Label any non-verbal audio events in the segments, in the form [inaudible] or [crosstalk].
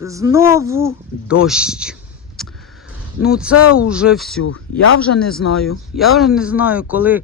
Знову дощ. Ну, це вже все. Я вже не знаю. Я вже не знаю, коли,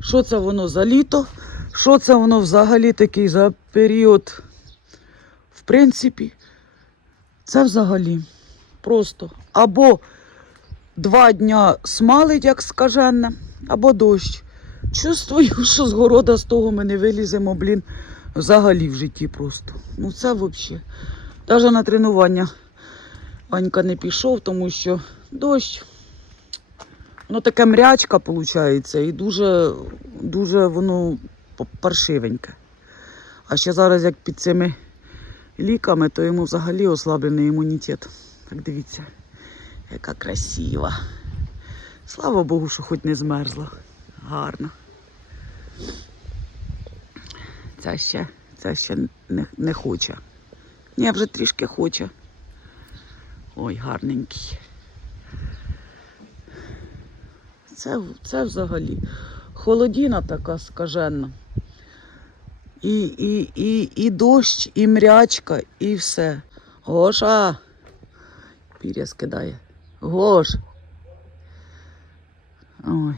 що це воно за літо, що це воно взагалі такий за період. В принципі, це взагалі просто або два дня смалить, як скажене, або дощ. Чувствую, [laughs] що з города з того ми не виліземо, блін, взагалі в житті просто. Ну це взагалі. Навіть на тренування Ванька не пішов, тому що дощ. Воно таке мрячка виходить, і дуже, дуже воно паршивеньке. А ще зараз, як під цими ліками, то йому взагалі ослаблений імунітет. Так дивіться, яка красива. Слава Богу, що хоч не змерзла. Гарно. Ця ще, ця ще не, не хоче. Ні, вже трішки хоче. Ой, гарненький. Це, це взагалі холодіна така скаженна. І, і, і, і дощ, і мрячка, і все. Гоша. Пір'я скидає. Гош. Ой.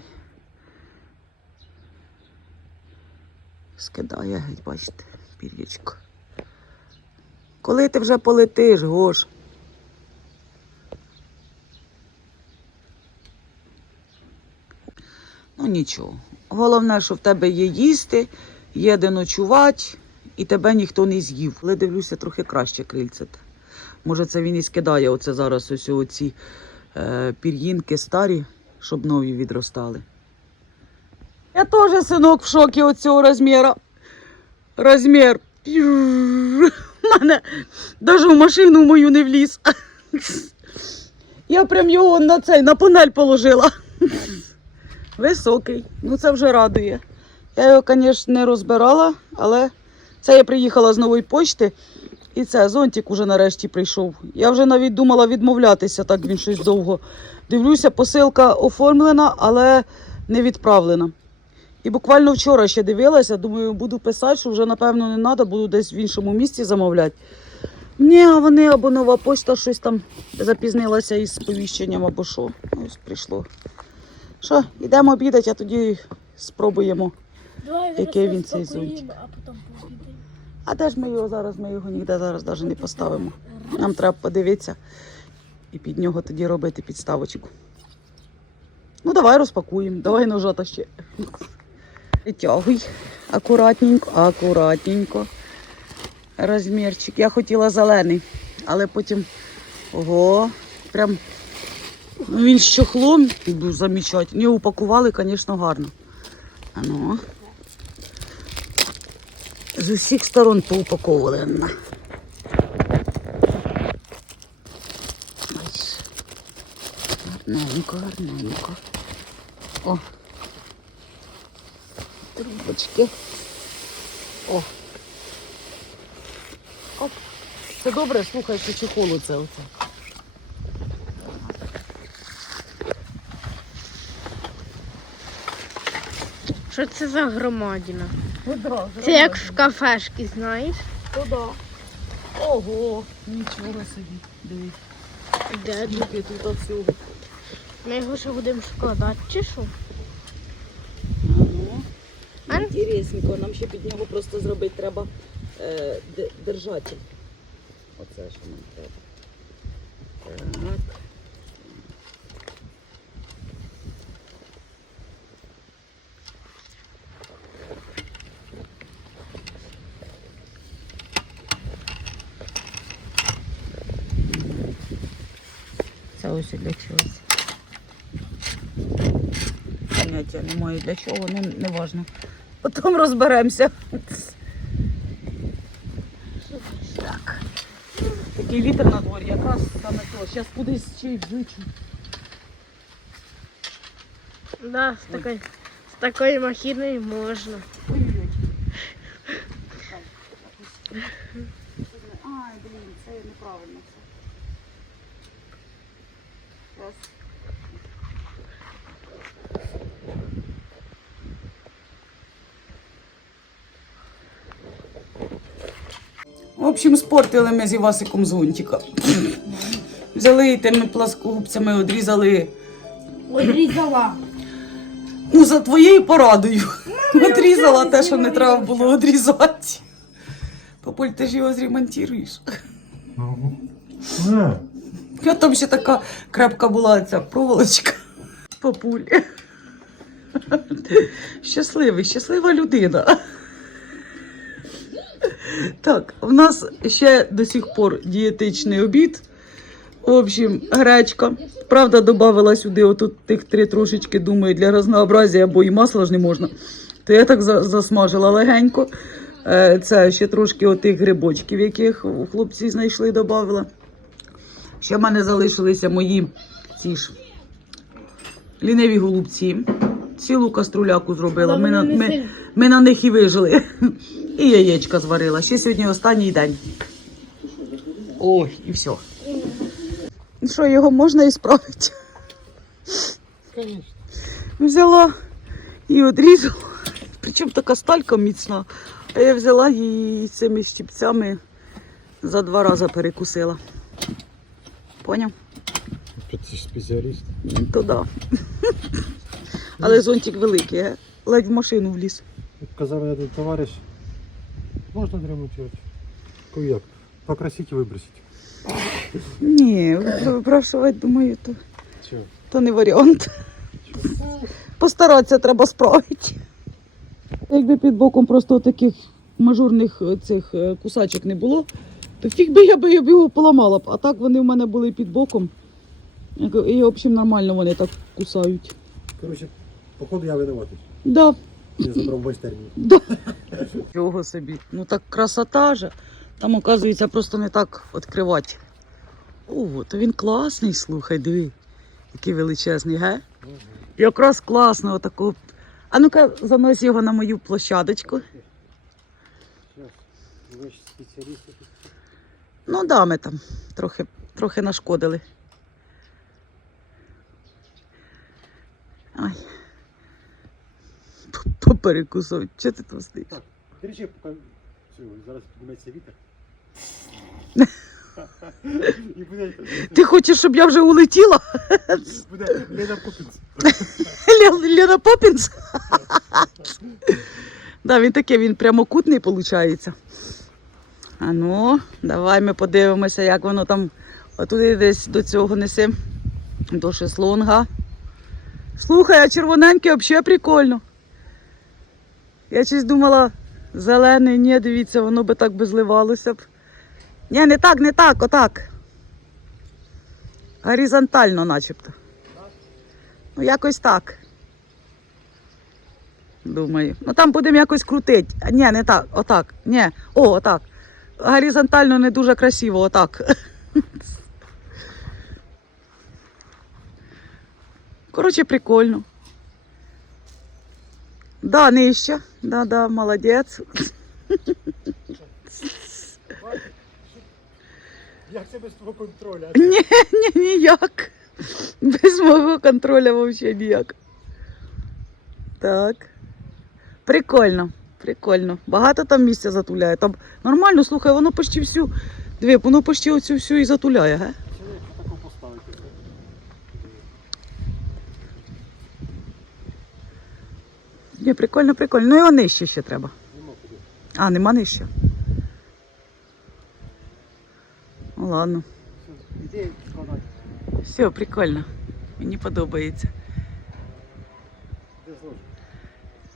Скидає, геть, бачите, пір'ячко. Коли ти вже полетиш, Гош? Ну нічого. Головне, що в тебе є їсти, є де ночувати, і тебе ніхто не з'їв. Але дивлюся, трохи краще крильце. те. Може, це він і скидає оце зараз ось оці е, пір'їнки старі, щоб нові відростали. Я теж, синок, в шокі від цього розміру. Розмір. У мене навіть в машину мою не вліз. Я прям його на цей, на панель положила. Високий. Ну це вже радує. Я його, звісно, не розбирала, але це я приїхала з нової почти. І це зонтик уже нарешті прийшов. Я вже навіть думала відмовлятися, так він щось довго. Дивлюся, посилка оформлена, але не відправлена. І буквально вчора ще дивилася, думаю, буду писати, що вже напевно не треба, буду десь в іншому місці замовляти. Ні, а вони або нова почта щось там запізнилася із сповіщенням, або що. Ось прийшло. Що, йдемо обідати, а тоді спробуємо. Давай Який він цей зонтик? А. А де ж ми його зараз? Ми його ніде зараз навіть не поставимо. Нам треба подивитися і під нього тоді робити підставочку. Ну, давай розпакуємо, давай ножата ще. Витягуй. Акуратненько, акуратненько. Розмірчик. Я хотіла зелений, але потім. Ого, прям. Ну, він з чохлом був замічательний. Його упакували, звісно, гарно. А ну. З усіх сторон поупаковували. Ось. Гарненько, гарненько. О. Трубочки. О. Оп. Це добре, слухай, що чехолу це оце. Що це за громадіна? Ну, Це як в кафешки, знаєш? То да. Ого, нічого собі. Дивись, Де скільки тут всього. Ми його ще будемо складати, чи що? Ага. Інтересненько, нам ще під нього просто зробити треба е, держатель. Оце що нам треба. Так. Це ось для чогось. Поняття немає для чого, ну не важно. Потім розберемося. Так. Такий вітер на дворі, якраз саме то. Зараз кудись ще й вжичу. Да, з такої, з такої махіною можна. Ай, блін, це неправильно все. В общем, спортили ми з Івасиком зонтика. Взяли і тими пласкогубцями, одрізали. Одрізала. Ну, за твоєю порадою. Одрізала те, що не треба було одрізати. Папуль, ти ж його зремонтуєш. А, А там ще така крепка була ця проволочка. Папуль. Щасливий, щаслива людина. Так, в нас ще до сих пор дієтичний обід. В общем, гречка. Правда, додавала сюди отут тих три трошечки, думаю, для разнообразія, бо і масла ж не можна. То я так засмажила легенько. Е, Це ще трошки отих грибочків, яких хлопці знайшли, додавала. Ще в мене залишилися мої ці ж ліниві голубці. Цілу каструляку зробила. Ми на, ми, ми на них і вижили. І яєчка зварила. Ще сьогодні останній день. Ой, і все. Що, його можна і справити? конечно. Взяла і одрізала. Причому така сталька міцна. А я взяла її цими щипцями за два рази перекусила. Поняв? Ти спеціаліст. То да. Але зонтик великий, е? ледь в машину вліз. Як казав один товариш, можна ремонтувати. Кажу, як? Покрасити і вибросити. Ні, вибрашувати, думаю, то, Чого? то не варіант. Постаратися треба справити. Якби під боком просто таких мажорних е, цих е, кусачок не було, то фіг би я би його поламала б. А так вони в мене були під боком. І, в общем, нормально вони так кусають. Коротше, походу я винуватий. Да, Я забрав майстерню. [laughs] Чого собі? Ну так красота же. Там, оказується, просто не так відкривати. О, то він класний, слухай, диви. Який величезний, ге? Якраз класно отаку. А ну-ка, занось його на мою площадочку. Ну да, ми там трохи, трохи нашкодили. Ай. П- Поперекусав. Чого ти там стоїш? Так, поки Все, зараз підніметься вітер. І [laughs] буде, Ти хочеш, щоб я вже улетіла? буде Лена Попінс. Лена Поппінс. да, він такий, він прямокутний виходить. А ну, давай ми подивимося, як воно там отуди десь до цього несе. До шезлонга. Слухай, а червоненький взагалі прикольно. Я щось думала, зелений, ні, дивіться, воно би так би зливалося б. Ні, не так, не так, отак. Горизонтально начебто. Ну, якось так. Думаю. Ну там будемо якось крутити. Ні, не так, отак. Ні. О, отак. Горизонтально не дуже красиво, отак. Коротше, прикольно. Да, нижче. Да, да, молодець. Як це без твого контролю? Ні, ні, ніяк. Без мого контролю взагалі ніяк. Так. Прикольно, прикольно. Багато там місця затуляє. Там нормально, слухай, воно почти всю. Диви, воно почти оцю всю і затуляє, ге? Ні, прикольно, прикольно. Ну його нижче ще треба. Нема куди. А, нема нижче. Ну ладно. Все, прикольно. Мені подобається.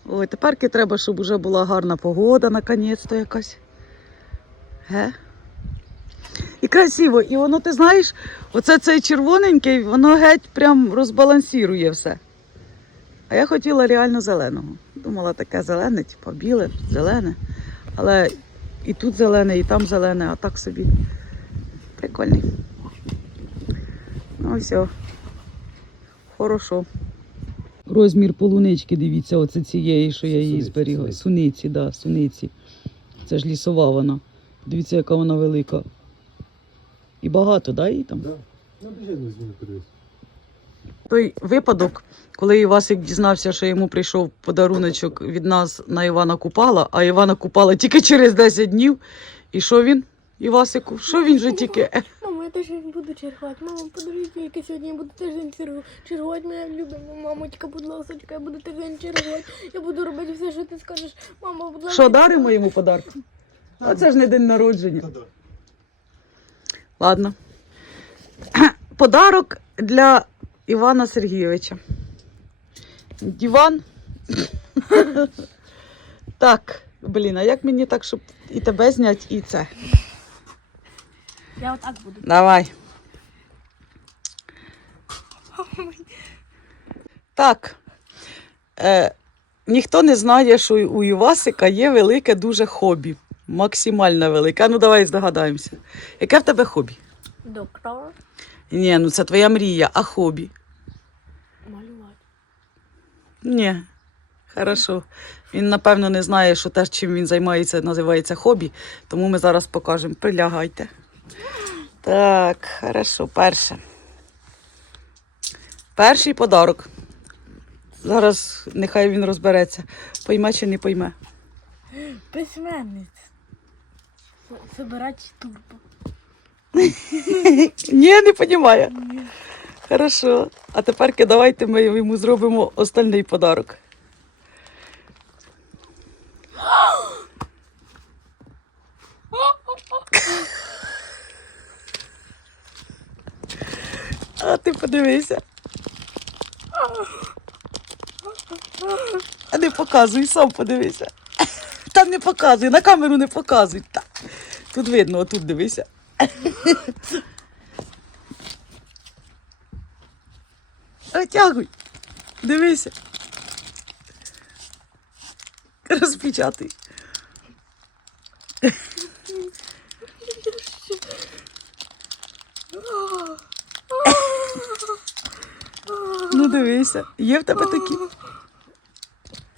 Ой, теперки треба, щоб вже була гарна погода, наконець-то якась. Ге? І красиво. І воно, ти знаєш, оце цей червоненький, воно геть прям розбалансірує все. А я хотіла реально зеленого. Думала, таке зелене, типу біле, зелене. Але і тут зелене, і там зелене, а так собі. Прикольний. Ну все. Хорошо. Розмір полунички, дивіться, оце цієї, що я її зберігла. суниці. Суниці, так, да, суниці. Це ж лісова вона. Дивіться, яка вона велика. І багато, да, її там? Да. Ну, біжи, ну, зніми, подивись. Той випадок, коли Івасик дізнався, що йому прийшов подаруночок від нас на Івана Купала, а Івана Купала тільки через 10 днів. І що він? Івасику, що він же тільки. Мамо, я теж буду чергувати. Мамо, подивіться, яке сьогодні я буду тиждень чергувати. Моя любима мамочка, будь ласка, я буду тиждень чергувати. Я буду робити все, що ти скажеш. Мамо, будь ласка. Що даримо йому подарок? А це ж не день народження. Ладно. Подарок для Івана Сергійовича. Діван. Так, блін, а як мені так, щоб і тебе зняти, і це? Я отак буду. Давай. Так. Е, ніхто не знає, що у Івасика є велике дуже хобі. Максимально велике. А ну давай здогадаємося. Яке в тебе хобі? Доктор. Ні, ну це твоя мрія, а хобі? Ні. Хорошо. Він, напевно, не знає, що те, чим він займається, називається хобі, тому ми зараз покажемо. Прилягайте. Так, хорошо, перше. Перший подарок. Зараз нехай він розбереться, пойме чи не пойме. Письменниць. Собирати турбо. [laughs] Ні, не розуміє. Хорошо. А тепер давайте ми йому зробимо остальний подарок. [gasps] А ти подивися. А не показуй, сам подивися. Та не показуй, на камеру не показуй. Тут видно, отут дивися. [laughs] Витягуй. Дивися. Розпечатай. Ну дивися, є в тебе такі.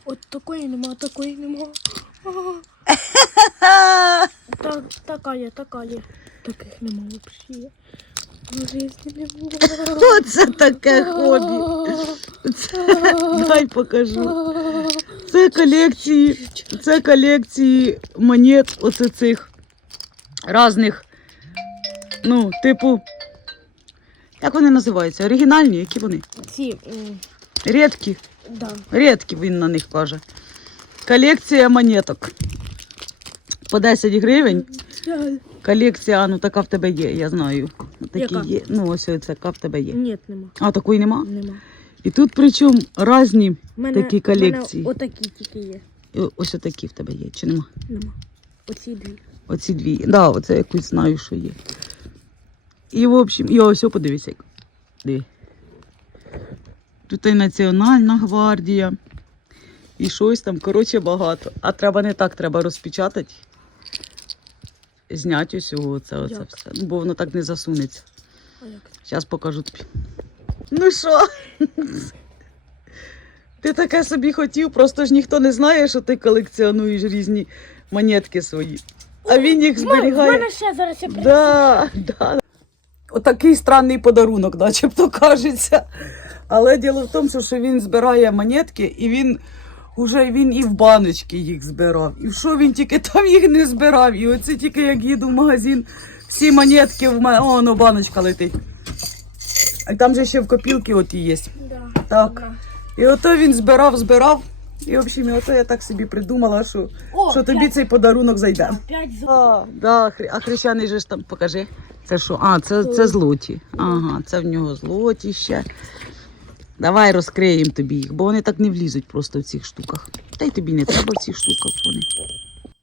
От такої нема, такої нема. [laughs] Так, така є, така є. Таких нема взагалі. Оце таке хобі. Це, дай покажу. Це колекції, це колекції монет оце цих різних. Ну, типу, як вони називаються? Оригінальні, які вони? Ці, Рідкі. да. Рідкі він на них каже. Колекція монеток. По 10 гривень. Колекція, ну така в тебе є, я знаю. Такі Яка? є. Ну, ось ось така в тебе є. Ні, нема. А такої нема? Нема. І тут причому різні, Мене, Такі в мене колекції. Отакі тільки є. і ось такі в тебе є, чи нема? Нема. Оці дві. Оці дві. Так, да, оце якусь знаю, що є. І, в общем, і ось подивися. як. Диви. Тут і Національна гвардія. І щось там, коротше, багато. А треба не так, треба розпечатати. Зняти усього це, оце Як? все. Ну, бо воно так не засунеться. А як? Зараз покажу тобі. Ну що? Ти таке собі хотів, просто ж ніхто не знає, що ти колекціонуєш різні монетки свої. А він їх Ну, в мене ще зараз я. Да, да. Отакий странний подарунок, начебто кажеться. Але діло в тому, що він збирає монетки, і він уже він і в баночки їх збирав. І в що він тільки там їх не збирав. І оце тільки як їду в магазин, всі монетки в мене. О, ну баночка летить. А там же ще в копілки от і є. Да. Так. Одна. І ото він збирав, збирав. І в общем, і ото я так собі придумала, що, О, що тобі п'ять- цей подарунок зайде. А, да, а хрещаний же ж там покажи. Це що? А, це, це злоті. Ага, це в нього злоті ще. Давай розкриємо тобі їх, бо вони так не влізуть просто в цих штуках. Та й тобі не треба в цих штуках вони.